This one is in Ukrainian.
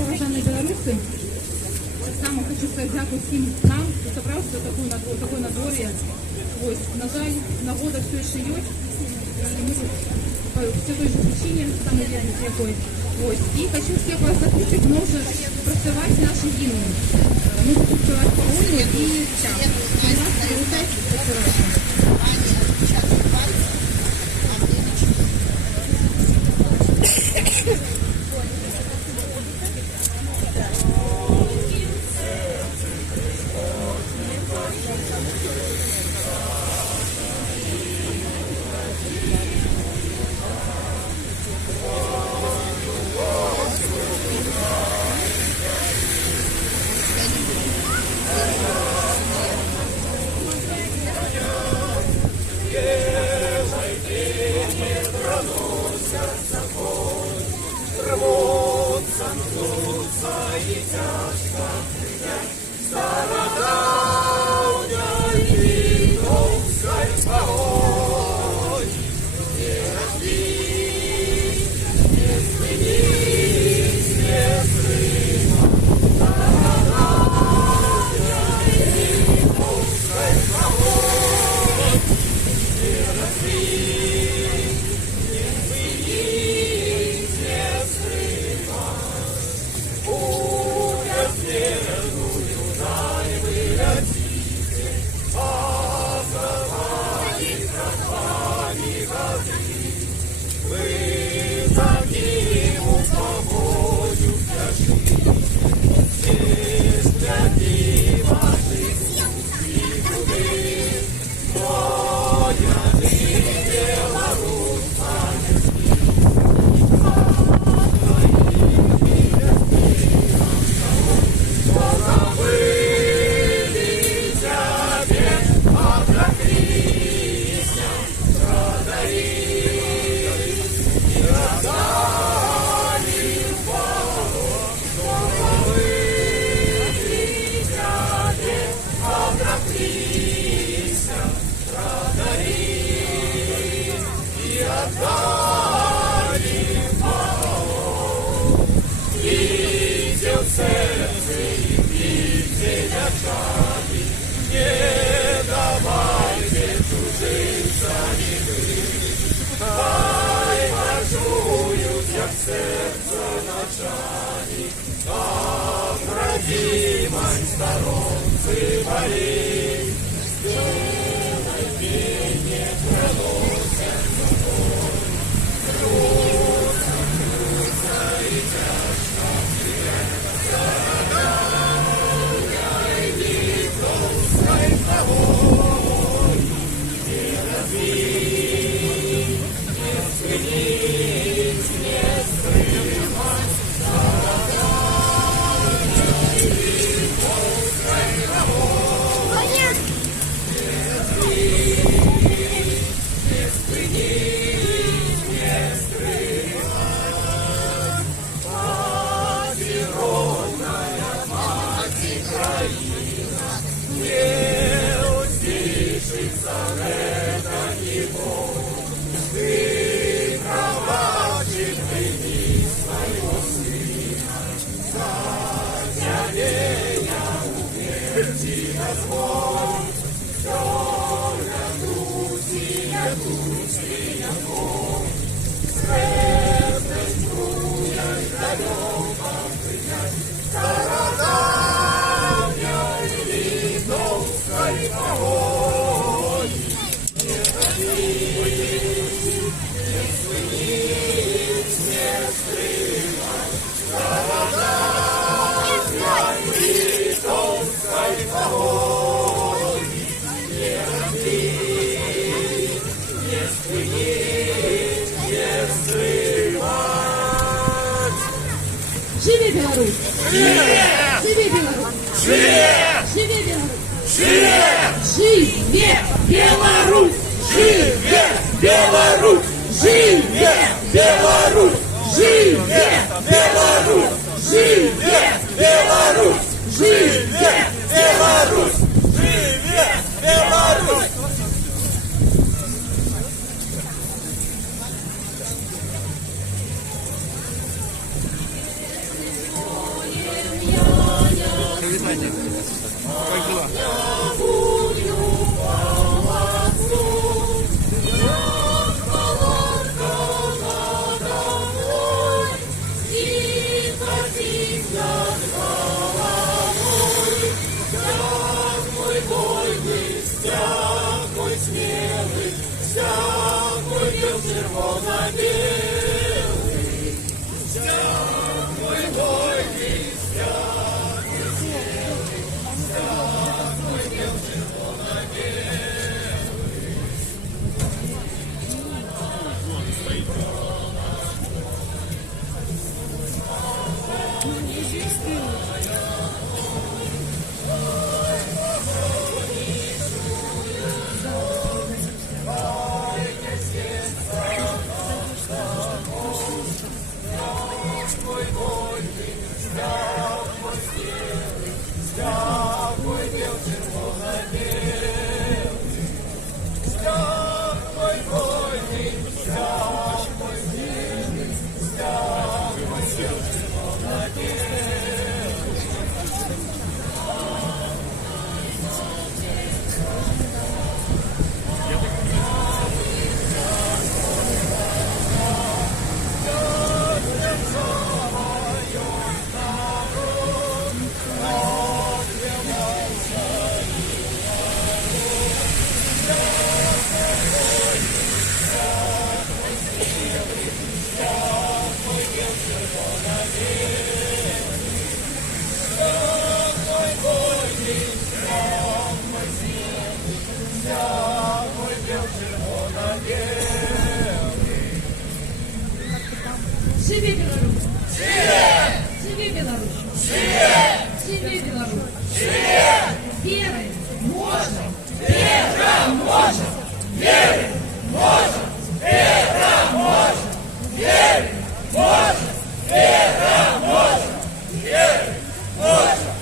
поважані білоруси, так само хочу сказати дякую всім нам, хто зібрався в таке надвор'я. Ось, на жаль, нагода все ще є, і ми тут по той же причині, саме якої. Ось, і хочу всіх вас закликати, може працювати наші гімни. Ми будемо співати по-рольні і так. У нас залишається працювати. Живи Беларусь! Живи Беларусь! Живи Беларусь! Живи Беларусь! Живе Беларусь! Живе Беларусь! Живе Беларусь! Живе Беларусь! Живе Беларусь! Живе Беларусь! Живи Беларусь! Живи Беларусь! Живи Беларусь! Веры можно! Вера может! Веры может! Вера может! Веры может! Вера может! Веры может!